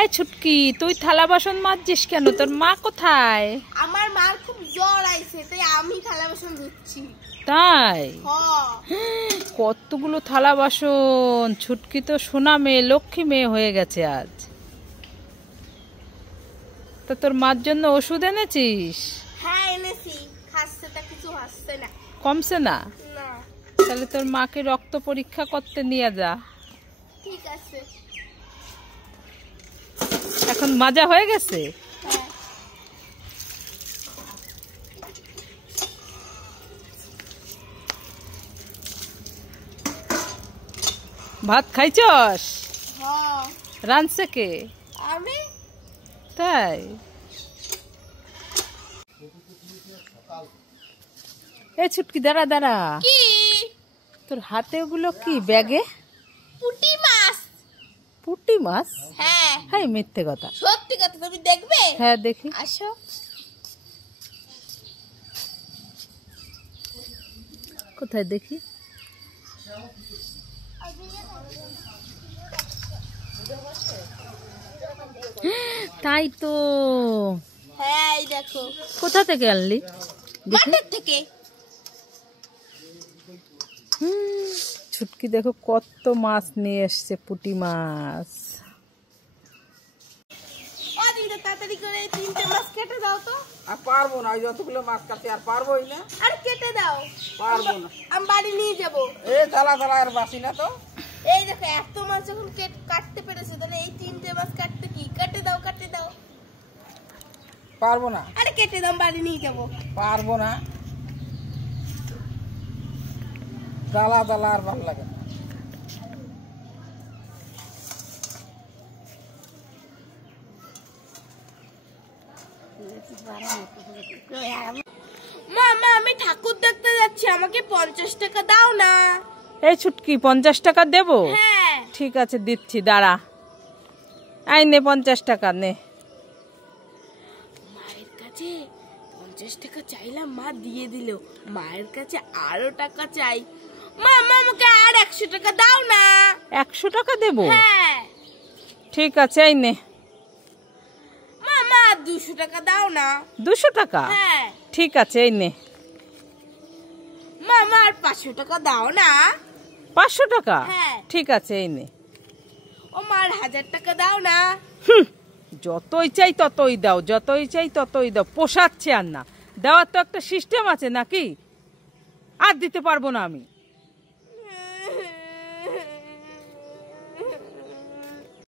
এই ছুটকি, তুই থালা বাসন মাজছিস কেন? তোর মা কোথায়? আমার মার খুব জ্বর আইছে, তাই আমি থালা বাসন ধুচ্ছি। তাই? কতগুলো থালা বাসন! ছুটকি তো সোনা মেয়ে, লক্ষ্মী মেয়ে হয়ে গেছে আজ। তা তোর মার জন্য ওষুধ এনেছিস? হ্যাঁ এনেছি, খাচ্ছে তা কিছু হচ্ছে না। কমছে না? না। তাহলে তোর মাকে রক্ত পরীক্ষা করতে নিয়ে যা। ঠিক আছে। এখন মাজা হয়ে গেছে? হ্যাঁ। ভাত খাইছস? হ্যাঁ। রাঁধছে কে? আমি। তাই? এই ছুটকি, দাঁড়া দাঁড়া। কি? তোর হাতে ওগুলো কি ব্যাগে? পুঁটি মাছ। পুঁটি মাছ? হ্যাঁ। হ্যাঁ, মিথ্যে কথা। সত্যি কথা, তুমি দেখবে? হ্যাঁ দেখি। আসো। কোথায় দেখি? তাই তো। হ্যাঁ এই দেখো। কোথা থেকে আনলি? মাঠের থেকে। ছুটকি দেখো কত মাছ নিয়ে এসছে, পুঁটি মাছ। তাড়াতাড়ি করে 3টে মাছ কেটে দাও তো। আর পারবো না, যতগুলো মাছ কাটতে আর পারবোই না। আর কেটে দাও। পারবো না, আমি বাড়ি নিয়ে যাবো। এই থালা থালা আর বাসি না তো। এই দেখো, এত মাছ যখন কাটতে পেরেছে, তাহলে এই 3টে মাছ কাটতে কি? কেটে দাও, কেটে দাও। পারবো না। আরে কেটে দাও, বাড়ি নিয়ে যাবো। পারবো না, জ্বালা জ্বালা আর ভালো লাগে না। মা আমি ঠাকুর দেখতে যাচ্ছি, আমাকে 50 টাকা দাও না। এই ছুটকি, 50 টাকা দেবো? হ্যাঁ। ঠিক আছে, দিচ্ছি, দাঁড়া। এই নে 50 টাকা নে। মায়ের কাছে 50 টাকা চাইলাম, মা দিয়ে দিল। মায়ের কাছে আরো টাকা চাই। মা আমাকে আর 100 টাকা দাও না। 100 টাকা দেবো? হ্যাঁ। ঠিক আছে, এই নে। মা 200 টাকা দাও না। 200 টাকা? হ্যাঁ। ঠিক আছে, এই নে। মা আর 500 টাকা দাও না। 500 টাকা? হ্যাঁ। ঠিক আছে, এই নে। ও মার 1000 টাকা দাও না। যতই চাই ততই দাও, যতই চাই ততই দাও, পোষাচ্ছে আর না। দেওয়ার তো একটা সিস্টেম আছে নাকি? আর দিতে পারবো না আমি।